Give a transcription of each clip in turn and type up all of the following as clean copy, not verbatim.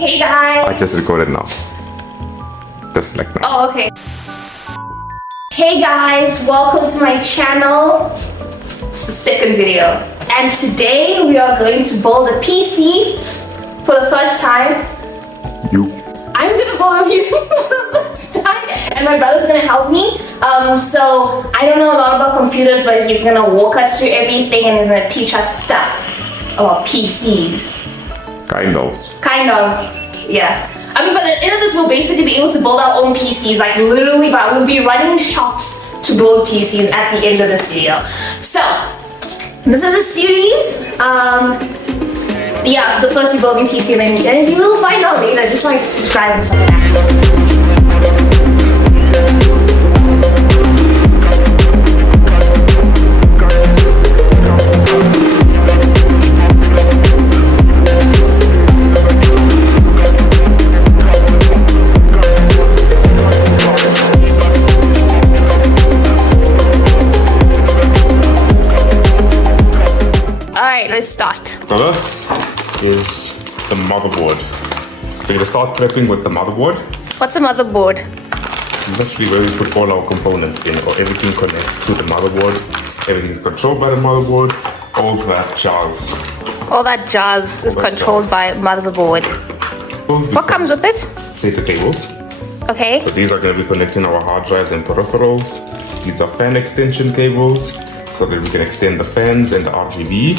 Hey guys! I just recorded now. Just like now. Oh, okay. Hey guys, welcome to my channel. It's the second video. And today we are going to build a PC for the first time. I'm gonna build a PC for the first time and my brother's gonna help me. So I don't know a lot about computers, but he's gonna walk us through everything and he's gonna teach us stuff about PCs. Kind of. Yeah. I mean, but at the end of this, we'll basically be able to build our own PCs, like literally, but we'll be running shops to build PCs at the end of this video. So, this is a series. Yeah, so first you're building PC and then you will find out later. Just like subscribe and stuff like that. Let's start. So this is the motherboard. So you're gonna start prepping with the motherboard. What's a motherboard? It's literally where we put all our components in, or everything connects to the motherboard. Everything's controlled by the motherboard. All that jazz. All that jazz is controlled by motherboard. What comes with it? SATA cables. Okay. So these are gonna be connecting our hard drives and peripherals. These are fan extension cables, so that we can extend the fans and the RGB.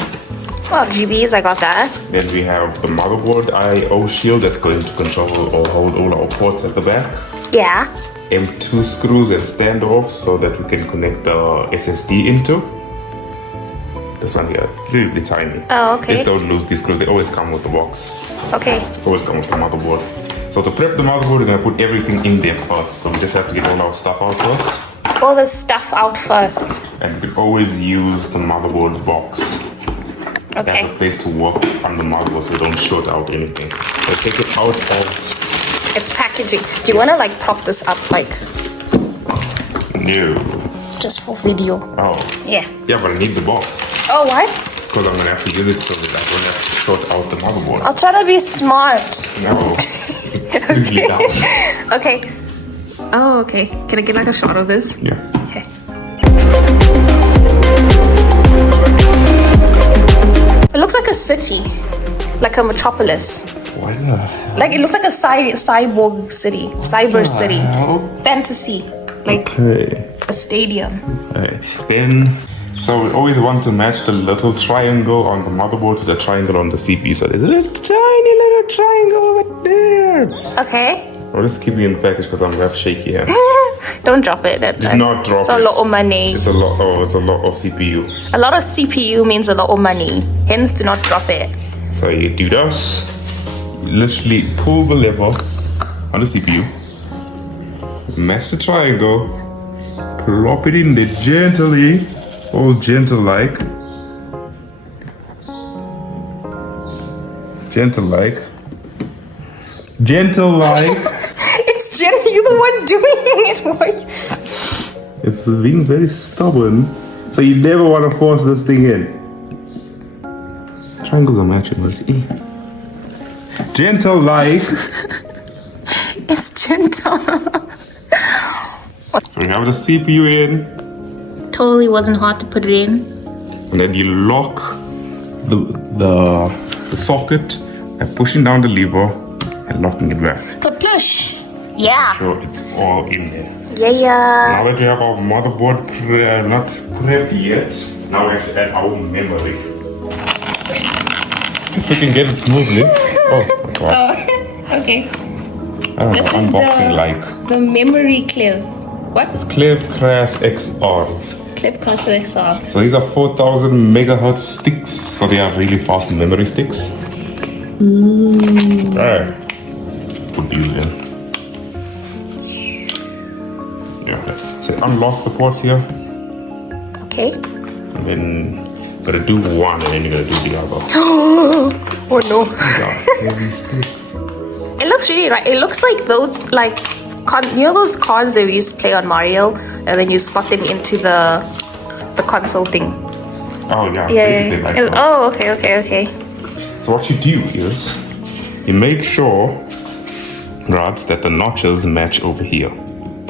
RGBs, I got that. Then we have the motherboard I/O shield that's going to control or hold all our ports at the back. Yeah. M.2 screws and standoffs so that we can connect the SSD into. This one here, it's really tiny. Oh, okay. Just don't lose these screws, they always come with the box. Okay. Always come with the motherboard. So to prep the motherboard, we're gonna put everything in there first. So we just have to get all our stuff out first. All the stuff out first. And we can always use the motherboard box. Okay. That's a place to work on the motherboard so you don't short out anything. So take it out of... It's packaging. Do you want to like prop this up like... No. Just for video? Oh. Yeah. Yeah, but I need the box. Oh, what? Because I'm going to have to use it so that I don't have to short out the motherboard. I'll try to be smart. No. It's really down. Okay. Oh, okay. Can I get like a shot of this? Yeah. Okay. It looks like a city, like a metropolis. What the hell? Like it looks like a cyborg city, cyber city, hell? fantasy, like Okay. a stadium. Then, so we always want to match the little triangle on the motherboard to the triangle on the CPU. So there's a little tiny little triangle over there. Okay. I'm just keeping it in the package because I'm half shaky hands. Don't drop it. Do not drop it's it. a lot of money. It's a lot. Oh, it's a lot of CPU. A lot of CPU means a lot of money. Hence, do not drop it. So you do this. You literally pull the lever on the CPU. Match the triangle. Plop it in there gently. All gentle-like. Gentle-like. Gentle-like. It's Jenny. You're the one doing it. Why? It's being very stubborn. So you never want to force this thing in. Triangles are matching. Let's see. Gentle-like. It's gentle. So we have the CPU in. Totally wasn't hard to put it in. And then you lock the socket by pushing down the lever and locking it back. Kapush. Yeah. So it's all in there. Yeah. Now that we have our motherboard not prepped yet, now we have to add our memory. If we can get it smoothly. Oh my god. Oh, okay. I don't know, unboxing like. The memory clip. What? It's Clip Crash XRs. Clip Cluster XR. So these are 4000 megahertz sticks. So they are really fast memory sticks. Alright. Put these in. Yeah. So unlock the ports here. Okay. And then you gotta do one and then you gotta do the other. Oh no. These are heavy sticks. It looks really right. It looks like those like you know those cards that we used to play on Mario, and then you slot them into the console thing. Oh yeah, Yeah. basically like that. Oh, okay. So what you do is you make sure, right, that the notches match over here.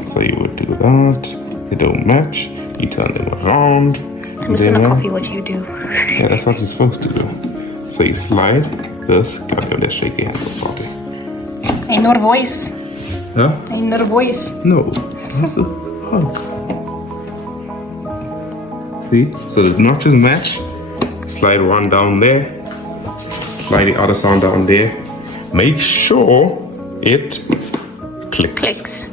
So you would do that. They don't match. You turn them around. I'm just gonna copy what you do. Yeah, that's what you're supposed to do. So you slide this. Okay, let's shake your hand for starting. Ain't not a voice. Huh? Ain't not a voice. No. What the fuck? See? So the notches match. Slide one down there. Slide the other sound down there. Make sure it clicks.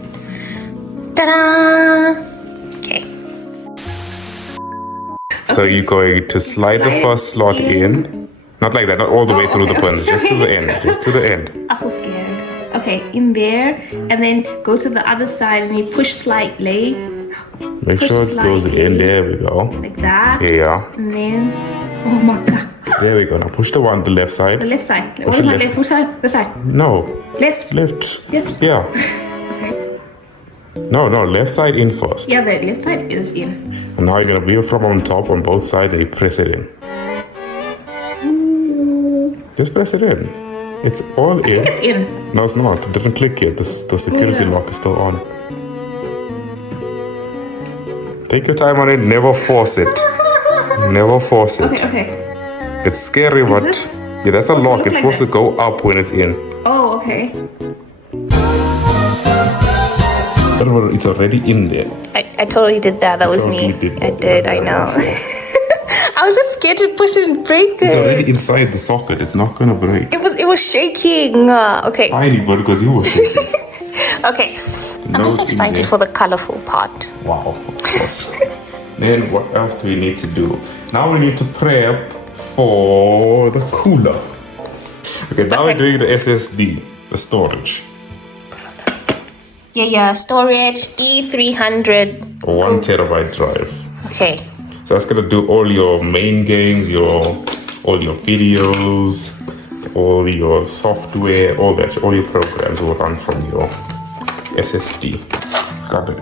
Ta-da! Okay. So you're going to slide the first slot in. Not like that, not all the way through the pins, just to the end, just to the end. I'm so scared. Okay, in there, and then go to the other side and you push slightly. Make sure it goes in, there we go. Like that. Yeah. And then, oh my god. There we go, now push the one, the left side. The left side. Push What is the my left. left? Which side? This side. No. Left. Left. Left. Yeah. Okay. No, left side in first. Yeah, the left side is in. And now you're gonna wheel from on top on both sides and you press it in. Just press it in. It's all in. It's in. No, it's not. It didn't click yet. The security lock is still on. Take your time on it. Never force it. Never force it. Okay. It's scary, but this yeah, that's a supposed to lock. look It's like supposed to go up when it's in. Oh, okay. But it's already in there. I totally did that. That was totally me. did I that. did. I know. I was just scared to push it and break It's it. already inside the socket. It's not gonna break. It was shaking. Okay. Tiny, but because you were shaking. Okay. I'm just excited for the colorful part. Wow, of course. Then what else do we need to do? Now we need to prep for the cooler. Okay, now we're doing the SSD, the storage. Yeah. Storage E300. 1 terabyte drive. Okay. So that's gonna do all your main games, all your videos, all your software, all your programs will run from your SSD. Got it.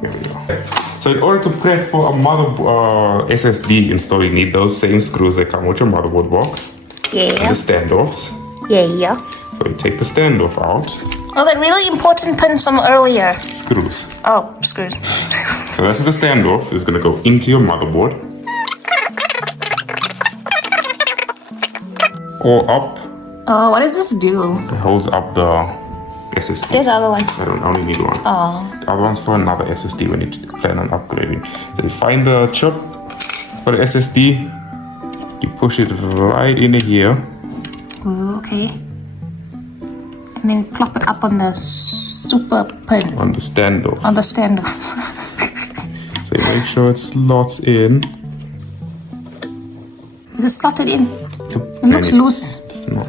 There we go. So in order to prep for a SSD install, you need those same screws that come with your motherboard box. Yeah. And the standoffs. Yeah. So you take the standoff out. Oh, the really important pins from earlier. Screws. Oh, screws. So that's the standoff. It's gonna go into your motherboard. Or up. Oh, what does this do? It holds up the SSD. There's the other one. I only need one. Oh. The other one's for another SSD when you plan on upgrading. So you find the chip for the SSD. You push it right in here. Oh, okay. And then plop it up on the super pin. On the standoff. On the stand. So you make sure it slots in. Is it slotted in? Yep. It looks loose. It's not.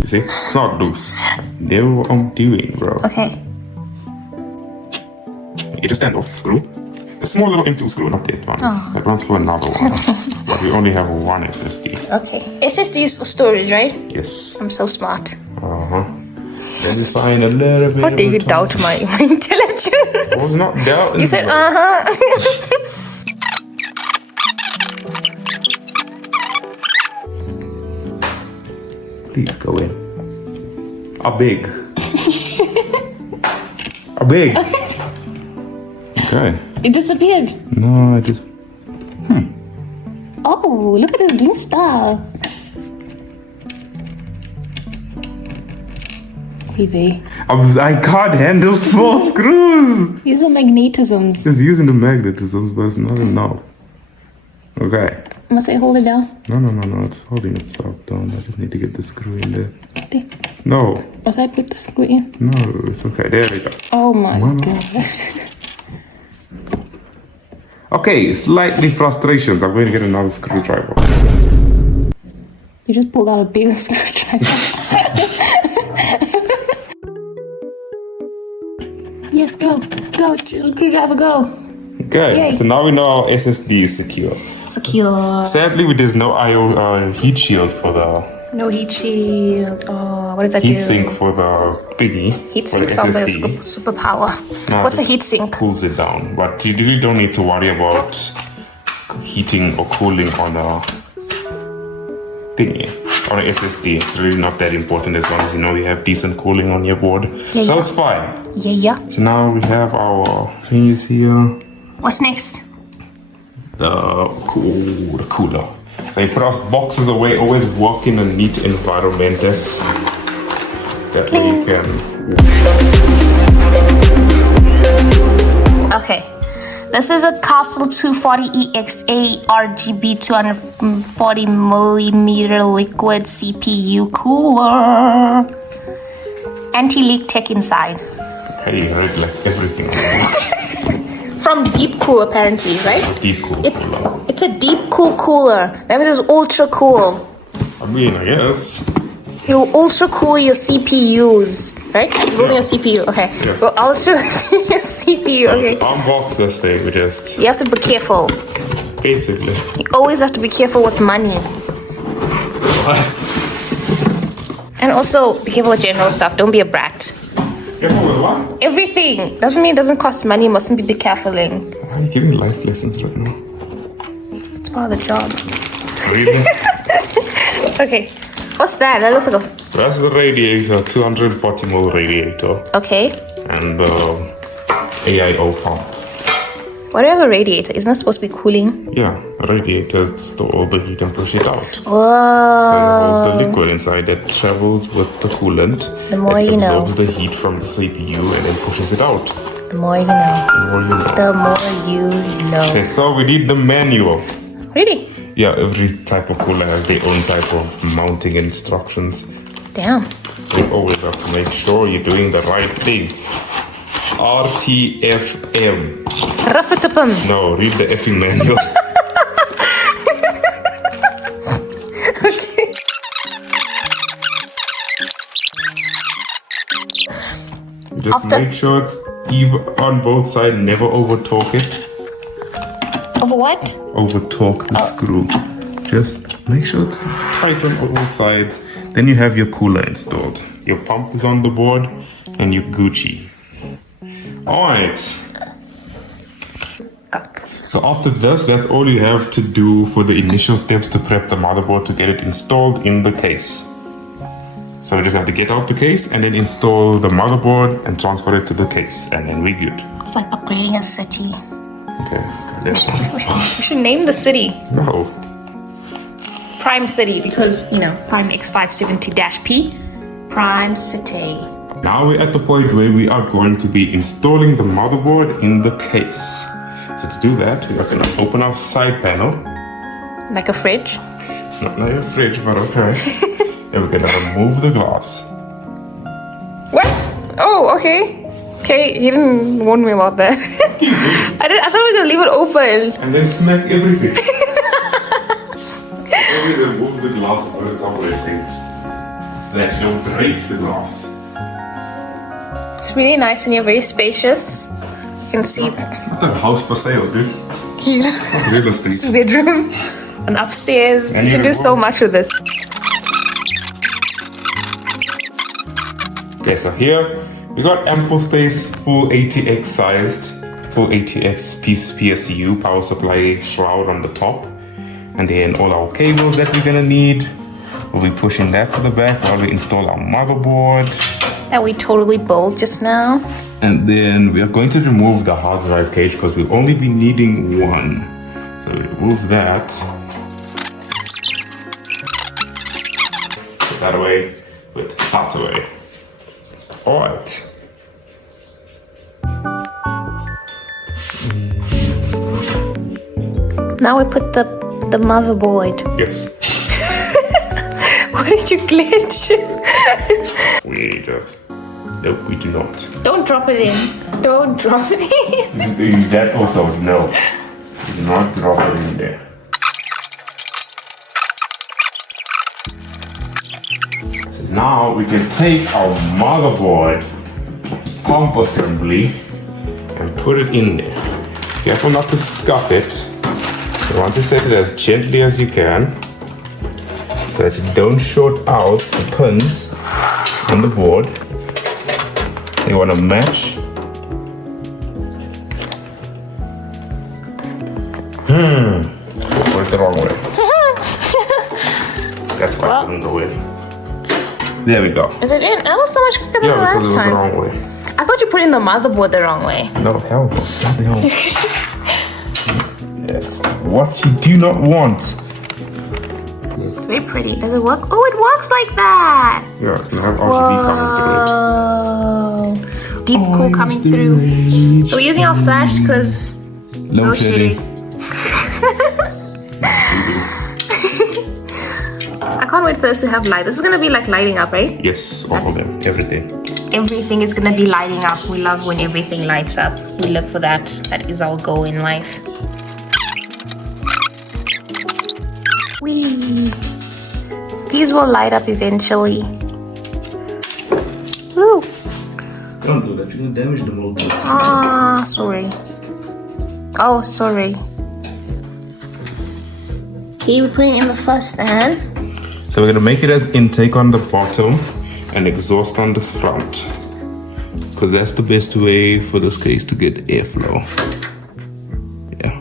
You see? It's not loose. Know what I'm doing, bro. Okay. Get a standoff screw. The small little M.2 screw, not that one. That runs for another one. But we only have one SSD. Okay. SSD is for storage, right? Yes. I'm so smart. Then we find a little bit. How dare you doubt my intelligence? I was not doubting. You said, bro. Please go in. A big. A big. Okay. It disappeared. No, I just. Oh, look at this doing stuff. Okay, I can't handle small screws. these are magnetisms. Just using the magnetisms, but it's not enough. Okay. Must I hold it down? No. It's holding itself down. I just need to get the screw in there. Okay. No. Must I put the screw in? No, it's okay. There we go. Oh my Wow. god. Okay, slightly frustrations. I'm going to get another screwdriver. You just pulled out a bigger screwdriver. Yes, go. Go, screwdriver, go. Okay, Yay. so now we know our SSD is secure. Secure. Sadly, there's no IO heat shield for the No heat shield. Oh, what does that heat do? sink for the thingy. Heat for the sink sounds like SSD. superpower. No, What's a just heat sink? Cools it down, but you really don't need to worry about heating or cooling on a thingy. on an SSD. It's really not that important as long as you know you have decent cooling on your board. Yeah, so yeah. it's fine. Yeah. So now we have our things here. What's next? The cooler. So you put our boxes away, always work in a neat environment. That way you can. Okay. This is a Castle 240 EXA RGB 240 millimeter liquid CPU cooler. Anti-leak tech inside. Okay, you heard like everything. From Deep Cool apparently, right? Deep cool cooler. It's a deep cool cooler. That means it's ultra cool. I mean, I guess. It will ultra cool your CPUs, right? Building a CPU, okay. Yes. So ultra your CPU, okay. To unbox this thing, we just You have to be careful. basically. You always have to be careful with money. And also, be careful with general stuff. Don't be a brat. Careful with what? Everything. Doesn't mean it doesn't cost money. Mustn't be carefuling. Why are you giving life lessons right now? It's part of the job. Really? Okay. What's that? That looks like a... So that's the radiator, 240 mil radiator, Okay. and the AIO pump. Why do you have a radiator? Isn't that supposed to be cooling? Yeah, radiators store all the heat and push it out. So Whoa. it holds the liquid inside that travels with the coolant. The more it you know. absorbs the heat from the CPU and then pushes it out. The more you know. The more you know. The more you know. Okay, so we need the manual. Really? Yeah, every type of cooler has their own type of mounting instructions. Damn. So you always have to make sure you're doing the right thing. RTFM. Rafatapum. No, read the effing manual. Okay. Just After- make sure it's even on both sides. Never over torque it. Over what? Over torque the screw. Just make sure it's tight on all sides. Then you have your cooler installed. Your pump is on the board and you're Gucci. Alright. So after this, that's all you have to do for the initial steps to prep the motherboard to get it installed in the case. So we just have to get out the case and then install the motherboard and transfer it to the case, and then we're good. It's like upgrading a city. Okay, this one. We should name the city No. Prime City because, you know, Prime X570-P. Prime City. Now we're at the point where we are going to be installing the motherboard in the case. So to do that, we are going to open our side panel. Like a fridge. Not like a fridge, but okay. Then we're going to remove the glass. What? Oh, okay. Okay, he didn't warn me about that. I thought we were gonna leave it open. And then smack everything. Always remove the glass when it's always safe. So that you don't break the glass. It's really nice and you're very spacious. You can see It's not a house for sale, dude. cute Real estate. bedroom and upstairs. And You can even do so more. much with this. Okay, so here we got ample space, full ATX sized, full ATX PSU power supply shroud on the top, and then all our cables that we're gonna need. We'll be pushing that to the back while we install our motherboard. That we totally built just now. And then we are going to remove the hard drive cage because we'll only be needing one. So we remove that. Put that away, with that away. Alright. Now we put the motherboard. Yes. What did you glitch? We just... Nope, we do not. Don't drop it in. Don't drop it in. That also, no. Do not drop it in there. So now we can take our motherboard pump assembly and put it in there. Careful not to scuff it. You want to set it as gently as you can so that you don't short out the pins on the board. You want to match. Put it the wrong way. That's why Well- it didn't go in. There we go. Is it in? That was so much quicker than Yeah, the because last it was the time. wrong way. I thought you put in the motherboard the wrong way. No, hell no. What the hell? Yes. What you do not want. It's very pretty. Does it work? Oh, it works like that. Yeah, it's not RGB coming through it. Whoa. Deep cool coming through. So we're using our flash because Low shading. I can't wait for this to have light. This is gonna be like lighting up, right? Yes, all of them. Everything. Everything is gonna be lighting up. We love when everything lights up. We live for that. That is our goal in life. Whee! These will light up eventually. Woo! Don't do that, you're gonna damage the motor. Ah, sorry. Oh, sorry. Okay, we're putting in the first fan. So we're gonna make it as intake on the bottom and exhaust on the front. Because that's the best way for this case to get airflow. Yeah.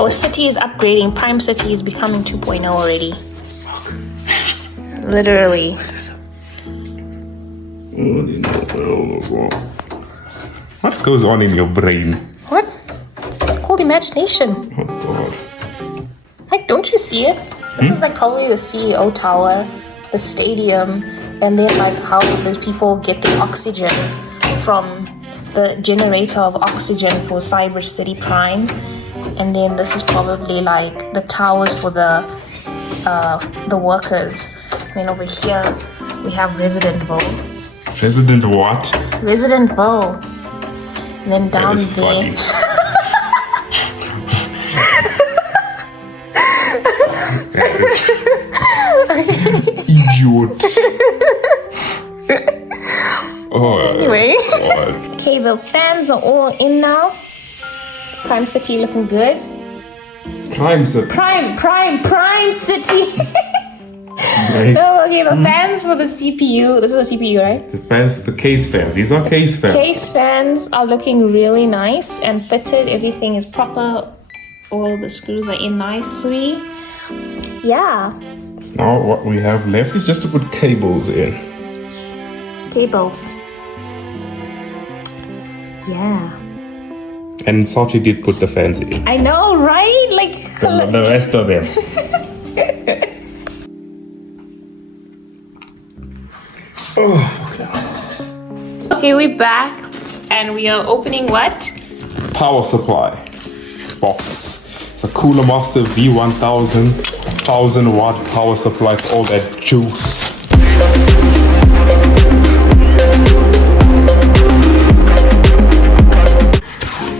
Our city is upgrading. Prime City is becoming 2.0 already. Literally. What goes on in your brain? What? It's called imagination. Oh god. Like, don't you see it? This is like probably the CEO tower, the stadium, and then like how the people get the oxygen from the generator of oxygen for Cyber City Prime. And then this is probably like the towers for the workers. And then over here we have Residentville. Resident what? Residentville. And then down That is there. funny. Idiot. Oh, Anyway. God. Okay, the fans are all in now. Prime City looking good. Prime set. Prime City. Right? No, okay, the fans for the CPU. This is a CPU, right? The fans, the case fans. These are case fans. Case fans are looking really nice and fitted. Everything is proper. All the screws are in nicely. Yeah. Now what we have left is just to put cables in. Tables. Yeah. And Sachi did put the fans in. I know, right? Like The rest of them. Okay, we're back and we are opening what? Power supply box. It's a Cooler Master V1000 1000-watt power supply for all that juice.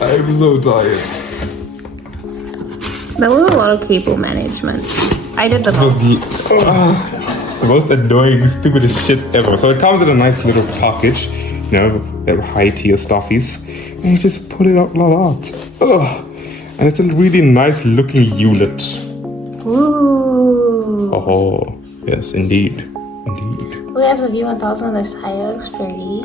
I'm so tired. That was a lot of cable management. I did the It was most. the most annoying, stupidest shit ever. So it comes in a nice little package, you know, they're high tier stuffies, and you just pull it out like that. Ugh. And it's a really nice looking unit. Ooh. Oh, yes, indeed. Indeed. Who has a V1000 on this tire? Looks pretty.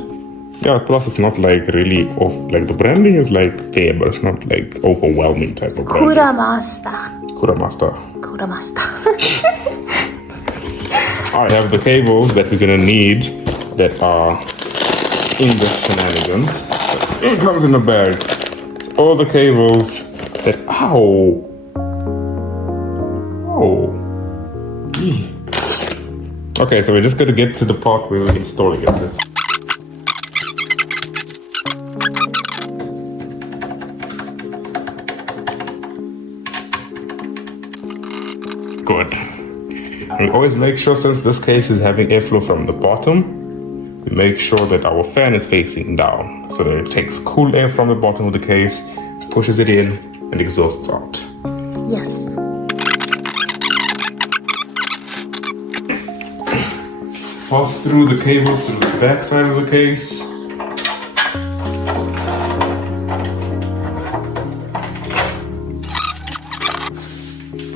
Yeah, plus it's not like really off, like the branding is like there, but it's not like overwhelming type of branding. Kura Master. Kura Master. Kura Master. I have the cables that we're gonna need that are in the shenanigans. It comes in a bag. It's all the cables that, ow. Oh. Eeh. Okay, so we're just gonna get to the part where we're installing it. Good. We always make sure, since this case is having airflow from the bottom, we make sure that our fan is facing down so that it takes cool air from the bottom of the case, pushes it in, and exhausts out. Yes. Pass through the cables through the back side of the case.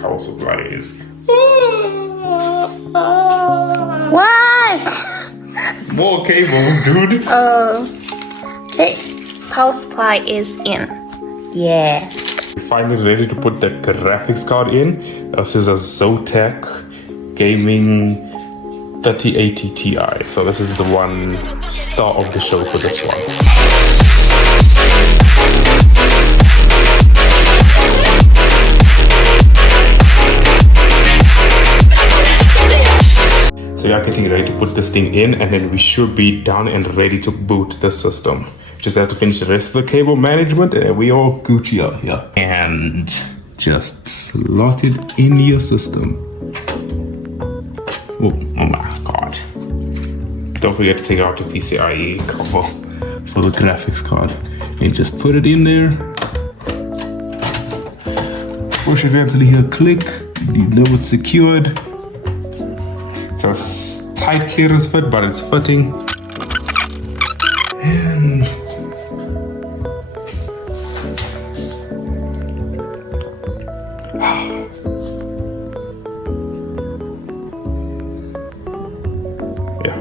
Power supply is. What? More cables, dude. Okay. Power supply is in. Yeah. We're finally ready to put the graphics card in. This is a Zotac Gaming 3080 Ti. So this is the one star of the show for this one. So we are getting ready to put this thing in, and then we should be done and ready to boot the system. Just have to finish the rest of the cable management and we all Gucci out here. And just slot it in your system. Oh my god. Don't forget to take out the PCIe cover for the graphics card. And just put it in there. Push it until you hear a click. You know it's secured. It's a tight clearance fit, but it's fitting. And yeah.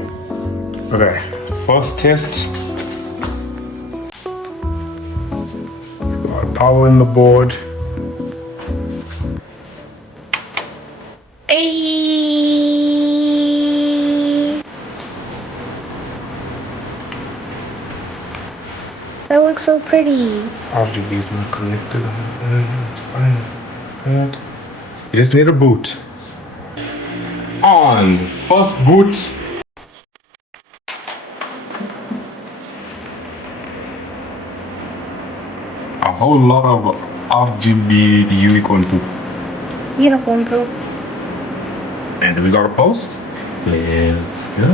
Okay, first test. Got power in the board. That looks so pretty. RGB is not connected. It's fine. Good. You just need a boot. On first boot. A whole lot of RGB unicorn poop. Unicorn poop. And then we got a post. Let's go.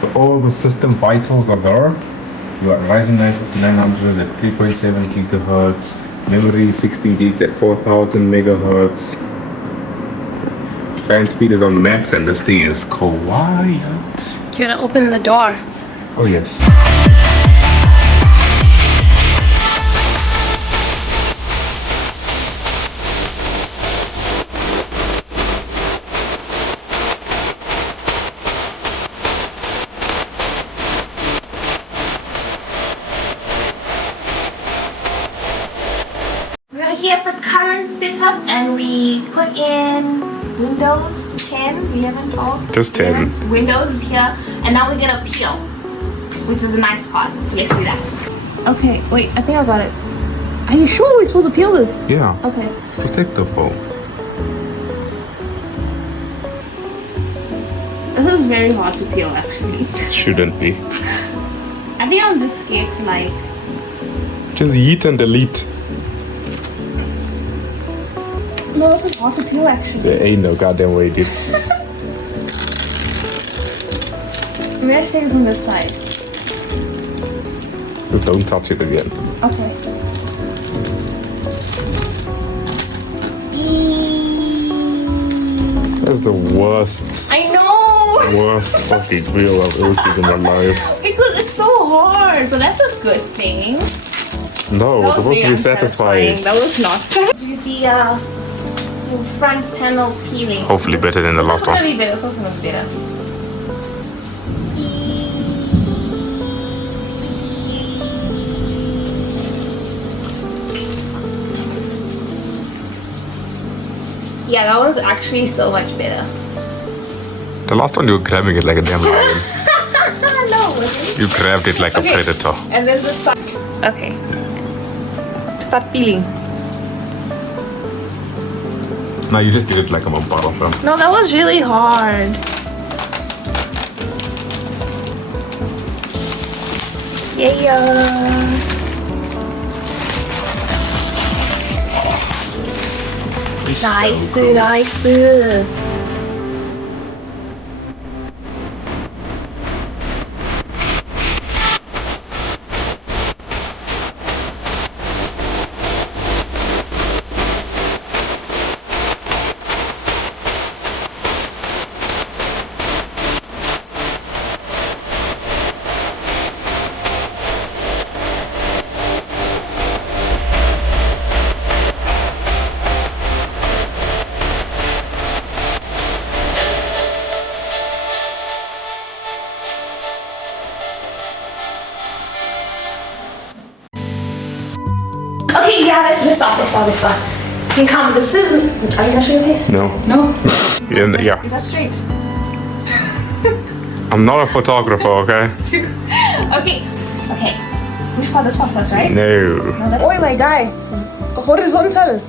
So all the system vitals are there. You got Ryzen 9 5900 at 3.7 gigahertz, memory 16 gigs at 4000 megahertz. Fan speed is on max, and this thing is quiet. You gotta open the door. Oh yes. We're here at the current setup and we put in Windows 10, 11, 12. Just 10. 11. Windows is here, and now we're gonna peel, which is the nice part. So let's do that. Okay, wait, I think I got it. Are you sure we're supposed to peel this? Yeah. Okay. It's protective foam. This is very hard to peel actually. It shouldn't be. I think I'm just scared to like... Just yeet and delete. No, this is hard to peel actually. There ain't no goddamn way, dude. Maybe I should take it from this side. Just don't touch it again. Okay. That's the worst. I know! Worst fucking wheel I've ever seen in my life. Because it's so hard, but that's a good thing. No, it's supposed to be satisfying. That was not satisfying. The front panel peeling. Hopefully better than the last It's gonna one. be better. It's also gonna be better. Yeah, that one's actually so much better. The last one you were grabbing it like a damn lion. No, wasn't You grabbed it like a predator. And there's the sauce. Okay. Start peeling. No, you just did it like I'm a bottle film. No, that was really hard. Yeah. Nice, nice. this one. You come, this is... Are you gonna show your face? No. No? Yeah. Is that straight? I'm not a photographer, okay? Okay. Okay. Which part? This part first, right? No. Oh my guy. Horizontal.